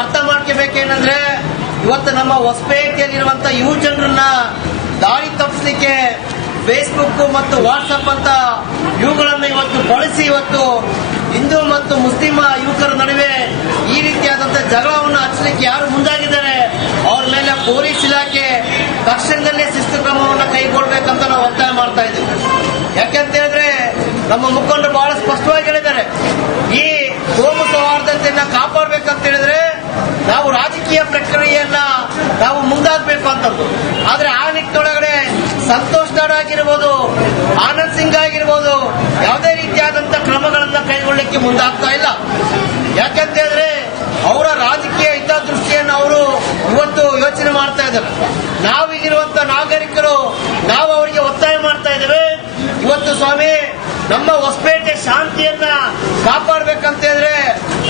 ಅರ್ಥ ಮಾಡ್ಕೋಬೇಕೇನಂದ್ರೆ ಇವತ್ತು ನಮ್ಮ ಹೊಸಪೇಟೆಯಲ್ಲಿರುವಂತ ಯುವ ಜನರನ್ನ ದಾರಿ ತಪ್ಪಿಸಲಿಕ್ಕೆ ಫೇಸ್ಬುಕ್ ಮತ್ತು ವಾಟ್ಸಪ್ ಅಂತ ಇವುಗಳನ್ನು ಇವತ್ತು ಬಳಸಿ ಇವತ್ತು ಹಿಂದೂ ಮತ್ತು ಮುಸ್ಲಿಂ ಯುವಕರ ನಡುವೆ ಈ ರೀತಿಯಾದಂತಹ ಜಗಳವನ್ನು ಹಚ್ಚಲಿಕ್ಕೆ ಯಾರು ಮುಂದಾಗಿದ್ದಾರೆ ಅವ್ರ ಮೇಲೆ ಪೊಲೀಸ್ ಇಲಾಖೆ ತಕ್ಷಣದಲ್ಲೇ ಶಿಸ್ತು ಕ್ರಮವನ್ನು ಕೈಗೊಳ್ಳಬೇಕಂತ ನಾವು ಒತ್ತಾಯ ಮಾಡ್ತಾ ಇದ್ದೀವಿ. ಯಾಕೆಂತ ಹೇಳಿದ್ರೆ ನಮ್ಮ ಮುಖಂಡರು ಬಹಳ ಸ್ಪಷ್ಟವಾಗಿ ಹೇಳಿದ್ದಾರೆ, ಈ ಕೋಮು ಸೌಹಾರ್ದತೆಯನ್ನ ಕಾಪಾಡಬೇಕಂತ ಹೇಳಿದ್ರೆ ನಾವು ರಾಜಕೀಯ ಪ್ರಕ್ರಿಯೆಯನ್ನ ನಾವು ಮುಂದಾಗಬೇಕು ಅಂತಂದು. ಆದ್ರೆ ಆ ನಿಟ್ಟಿನೊಳಗಡೆ ಸಂತೋಷ್ ದಾಡ್ ಆಗಿರ್ಬೋದು, ಆನಂದ್ ಸಿಂಗ್ ಆಗಿರ್ಬೋದು, ಯಾವುದೇ ರೀತಿಯಾದಂತ ಕ್ರಮಗಳನ್ನ ಕೈಗೊಳ್ಳಲಿಕ್ಕೆ ಮುಂದಾಗ್ತಾ ಇಲ್ಲ. ಯಾಕಂತ ಹೇಳಿದ್ರೆ ಅವರ ರಾಜಕೀಯ ಹಿತದೃಷ್ಟಿಯನ್ನು ಅವರು ಇವತ್ತು ಯೋಚನೆ ಮಾಡ್ತಾ ಇದ್ದಾರೆ. ನಾವೀಗಿರುವಂತ ನಾಗರಿಕರು ನಾವು ಅವರಿಗೆ ಒತ್ತಾಯ ಮಾಡ್ತಾ ಇದ್ದೇವೆ, ಇವತ್ತು ಸ್ವಾಮಿ ನಮ್ಮ ಹೊಸಪೇಟೆ ಶಾಂತಿಯನ್ನ ಕಾಪಾಡಬೇಕಂತ ಹೇಳಿದ್ರೆ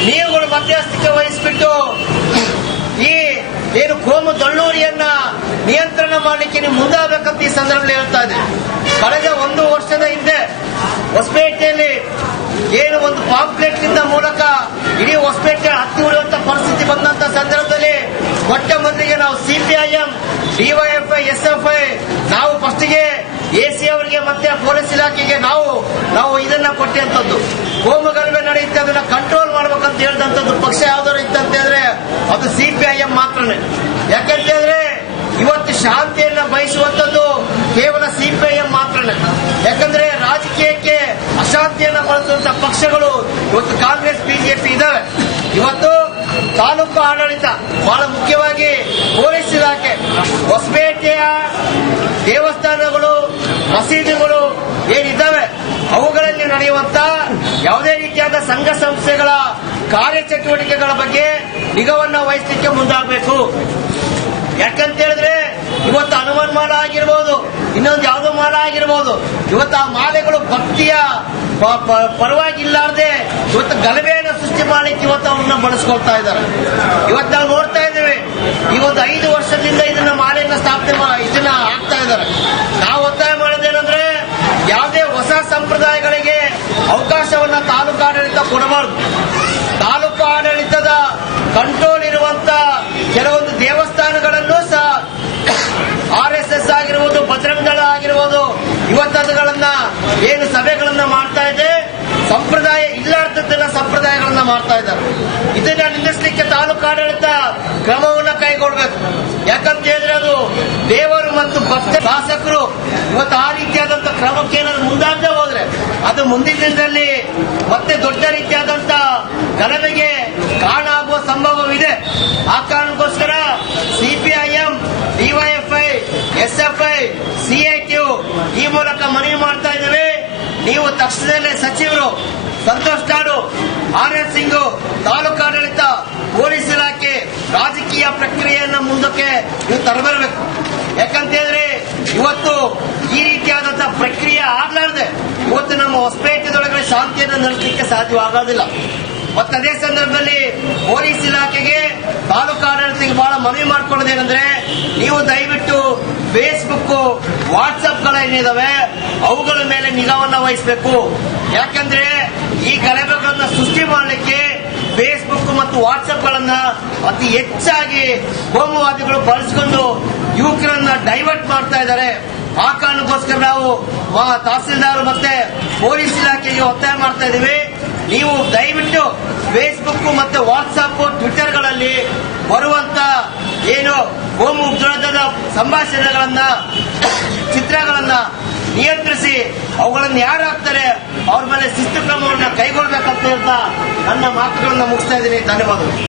ನೀವುಗಳು ಮಧ್ಯಸ್ಥಿಕೆ ವಹಿಸಿಬಿಟ್ಟು ಈ ಏನು ಕೋಮು ದಳ್ಳೂರಿಯನ್ನ ನಿಯಂತ್ರಣ ಮಾಡಲಿಕ್ಕೆ ನೀವು ಮುಂದಾಗಬೇಕಂತ ಈ ಸಂದರ್ಭದಲ್ಲಿ ಹೇಳ್ತಾ ಇದೆ. ಕಳೆದ 1 ವರ್ಷದ ಹಿಂದೆ ಹೊಸಪೇಟೆಯಲ್ಲಿ ಏನು ಒಂದು ಪಾಂಪ್ಲೆಟ್ ನಿಂದ ಮೂಲಕ ಇಡೀ ಹೊಸಪೇಟೆ ಹತ್ತಿ ಉಳಿಯುವಂತ ಪರಿಸ್ಥಿತಿ ಬಂದಂತ ಸಂದರ್ಭದಲ್ಲಿ ಮೊಟ್ಟ ಮೊದಲಿಗೆ ನಾವು ಸಿಪಿಐಎಂ, ಡಿವೈಎಫ್ಐ, ಎಸ್ಎಫ್ಐ ನಾವು ಫಸ್ಟ್ಗೆ ಎಸಿ ಅವರಿಗೆ ಮತ್ತೆ ಪೊಲೀಸ್ ಇಲಾಖೆಗೆ ನಾವು ಇದನ್ನ ಕೊಟ್ಟಂತದ್ದು. ಕೋಮು ಗಲಭೆ ನಡೆಯುತ್ತೆ, ಅದನ್ನ ಕಂಟ್ರೋಲ್ ಮಾಡ್ಬೇಕಂತ ಹೇಳಿದಂತದ್ದು ಪಕ್ಷ ಯಾವ್ದಾದ್ರು ಇತ್ತಂತ ಹೇಳಿದ್ರೆ ಅದು ಸಿಪಿಐಎಂ ಮಾತ್ರನೇ. ಯಾಕಂತ ಹೇಳಿದ್ರೆ ಇವತ್ತು ಶಾಂತಿಯನ್ನ ಬಯಸುವಂತದ್ದು ಕೇವಲ ಸಿಪಿಐಎಂ ಮಾತ್ರನೇ. ಯಾಕಂದ್ರೆ ರಾಜಕೀಯಕ್ಕೆ ಅಶಾಂತಿಯನ್ನ ಬಳಸುವಂತ ಪಕ್ಷಗಳು ಇವತ್ತು ಕಾಂಗ್ರೆಸ್, ಬಿಜೆಪಿ ಇದಾವೆ. ಇವತ್ತು ತಾಲೂಕು ಆಡಳಿತ, ಬಹಳ ಮುಖ್ಯವಾಗಿ ಪೊಲೀಸ್ ಇಲಾಖೆ, ಹೊಸಪೇಟೆಯ ದೇವಸ್ಥಾನಗಳು, ಮಸೀದಿಗಳು ಏನಿದ್ದಾವೆ ಅವುಗಳಲ್ಲಿ ನಡೆಯುವಂತ ಯಾವುದೇ ರೀತಿಯಾದ ಸಂಘ ಸಂಸ್ಥೆಗಳ ಕಾರ್ಯಚಟುವಟಿಕೆಗಳ ಬಗ್ಗೆ ನಿಗಾವನ್ನ ವಹಿಸಲಿಕ್ಕೆ ಮುಂದಾಗಬೇಕು. ಯಾಕಂತ ಹೇಳಿದ್ರೆ ಇವತ್ತು ಹನುಮಾನ್ ಮಾಲ ಆಗಿರ್ಬೋದು, ಇನ್ನೊಂದು ಯಾವುದೋ ಮಾಲ ಆಗಿರ್ಬೋದು, ಇವತ್ತು ಆ ಮಾಲೆಗಳು ಭಕ್ತಿಯ ಪರವಾಗಿಲ್ಲಾರ್ದೆ ಇವತ್ತು ಗಲಭೆಯನ್ನು ಸೃಷ್ಟಿ ಮಾಡಲಿಕ್ಕೆ ಇವತ್ತು ಅವ್ರನ್ನ ಬಳಸ್ಕೊಳ್ತಾ ಇದ್ದಾರೆ. ಇವತ್ತು ನಾವು ನೋಡ್ತಾ ಇದ್ದೇವೆ, ಈ ಒಂದು 5 ವರ್ಷದಿಂದ ಇದನ್ನ ಮಾಲೆಯನ್ನ ಇದನ್ನ ಹಾಕ್ತಾ ಇದ್ದಾರೆ. ನಾವು ಒತ್ತಾಯ ಮಾಡೋದೇನಂದ್ರೆ ಯಾವುದೇ ಹೊಸ ಸಂಪ್ರದಾಯಗಳಿಗೆ ಅವಕಾಶವನ್ನ ತಾಲೂಕು ಆಡಳಿತ ಕೊಡಬಾರದು. ತಾಲೂಕು ಆಡಳಿತದ ಕಂಟ್ರೋಲ್ ಇರುವಂತ ಕೆಲವೊಂದು ದೇವಸ್ಥಾನಗಳನ್ನು ಸಹ RSS ಆಗಿರ್ಬೋದು, ಬಜರಂಗ ದಳ ಆಗಿರ್ಬೋದು, ಇವತ್ತದುಗಳನ್ನ ಏನು ಸಭೆಗಳನ್ನ ಮಾಡ್ತಾ ಇದೆ, ಸಂಪ್ರದಾಯ ಇಲ್ಲಾರ್ದದ್ದೆಲ್ಲ ಸಂಪ್ರದಾಯಗಳನ್ನ ಮಾಡ್ತಾ ಇದ್ದಾರೆ. ಇದನ್ನ ನಿಲ್ಲಿಸಲಿಕ್ಕೆ ತಾಲೂಕು ಆಡಳಿತ ಕ್ರಮವನ್ನ ಕೈಗೊಳ್ಳಬೇಕು. ಯಾಕಂತ ಹೇಳಿದ್ರೆ ಅದು ದೇವರು ಮತ್ತು ಭಕ್ತ ಶಾಸಕರು ಇವತ್ತು ಆ ರೀತಿಯಾದಂತ ಕ್ರಮಕ್ಕೆ ಏನಾದ್ರು ಮುಂದಾಗದೆ ಹೋದ್ರೆ ಅದು ಮುಂದಿನ ದಿನದಲ್ಲಿ ಮತ್ತೆ ದೊಡ್ಡ ರೀತಿಯಾದಂತ ಗಲಭೆಗೆ ಕಾರಣ ಆಗುವ ಸಂಭವವಿದೆ. ಆ ಕಾರಣಕ್ಕೋಸ್ಕರ ಸಿಪಿಐಎಂ, ಡಿವೈಎಫ್ಐ, ಎಸ್ಎಫ್ಐ, ಸಿಐಟಿಯು ಈ ಮೂಲಕ ಮನವಿ ಮಾಡ್ತಾ ಇದ್ದೇವೆ. ನೀವು ತಕ್ಷಣದಲ್ಲೇ ಸಚಿವರು ಸಂತೋಷ್ ದಾಡ್, ಆನಂದ್ ಸಿಂಗ್, ತಾಲೂಕು ಆಡಳಿತ, ಪೊಲೀಸ್ ಇಲಾಖೆ ರಾಜಕೀಯ ಪ್ರಕ್ರಿಯೆಯನ್ನ ಮುಂದಕ್ಕೆ ನೀವು ತರಬರಬೇಕು. ಯಾಕಂತ ಹೇಳಿದ್ರೆ ಇವತ್ತು ಈ ರೀತಿಯಾದಂತಹ ಪ್ರಕ್ರಿಯೆ ಆಗ್ಲಾರ್ದೆ ಇವತ್ತು ನಮ್ಮ ಹೊಸಪೇಟೆದೊಳಗಡೆ ಶಾಂತಿಯನ್ನು ನಡೆಸಲಿಕ್ಕೆ ಸಾಧ್ಯವಾಗೋದಿಲ್ಲ. ಮತ್ತೆ ಅದೇ ಸಂದರ್ಭದಲ್ಲಿ ಪೊಲೀಸ್ ಇಲಾಖೆಗೆ, ತಾಲೂಕು ಆಡಳಿತಕ್ಕೆ ಬಹಳ ಮನವಿ ಮಾಡ್ಕೊಳ್ಳೋದೇನೆಂದ್ರೆ ನೀವು ದಯವಿಟ್ಟು ಫೇಸ್ಬುಕ್, ವಾಟ್ಸಪ್ ಗಳೇನಿದಾವೆ ಅವುಗಳ ಮೇಲೆ ನಿಗಾವನ್ನ ವಹಿಸಬೇಕು. ಯಾಕಂದ್ರೆ ಈ ಗಲಭೆಗಳನ್ನ ಸೃಷ್ಟಿ ಮಾಡಲಿಕ್ಕೆ ಫೇಸ್ಬುಕ್ ಮತ್ತು ವಾಟ್ಸಪ್ ಗಳನ್ನ ಅತಿ ಹೆಚ್ಚಾಗಿ ಕೋಮುವಾದಿಗಳು ಬಳಸಿಕೊಂಡು ಯುವಕರನ್ನ ಡೈವರ್ಟ್ ಮಾಡ್ತಾ ಇದ್ದಾರೆ. ಆ ಕಾರಣಕ್ಕೋಸ್ಕರ ನಾವು ತಹಸೀಲ್ದಾರ್ ಮತ್ತೆ ಪೊಲೀಸ್ ಇಲಾಖೆಗೆ ಒತ್ತಾಯ ಮಾಡ್ತಾ ಇದ್ದೀವಿ. ನೀವು ದಯವಿಟ್ಟು ಫೇಸ್ಬುಕ್ ಮತ್ತೆ ವಾಟ್ಸಪ್, ಟ್ವಿಟರ್ಗಳಲ್ಲಿ ಬರುವಂತ ಏನು ಕೋಮು ಉಗ್ರವಾದದ ಸಂಭಾಷಣೆಗಳನ್ನ, ಚಿತ್ರಗಳನ್ನ ನಿಯಂತ್ರಿಸಿ ಅವುಗಳನ್ನು ಯಾರು ಹಾಕ್ತಾರೆ ಅವ್ರ ಮೇಲೆ ಶಿಸ್ತು ಕ್ರಮವನ್ನು ಕೈಗೊಳ್ಳಬೇಕಂತ ಹೇಳ್ತಾ ನನ್ನ ಮಾತುಗಳನ್ನ ಮುಗಿಸ್ತಾ ಇದ್ದೀನಿ. ಧನ್ಯವಾದಗಳು.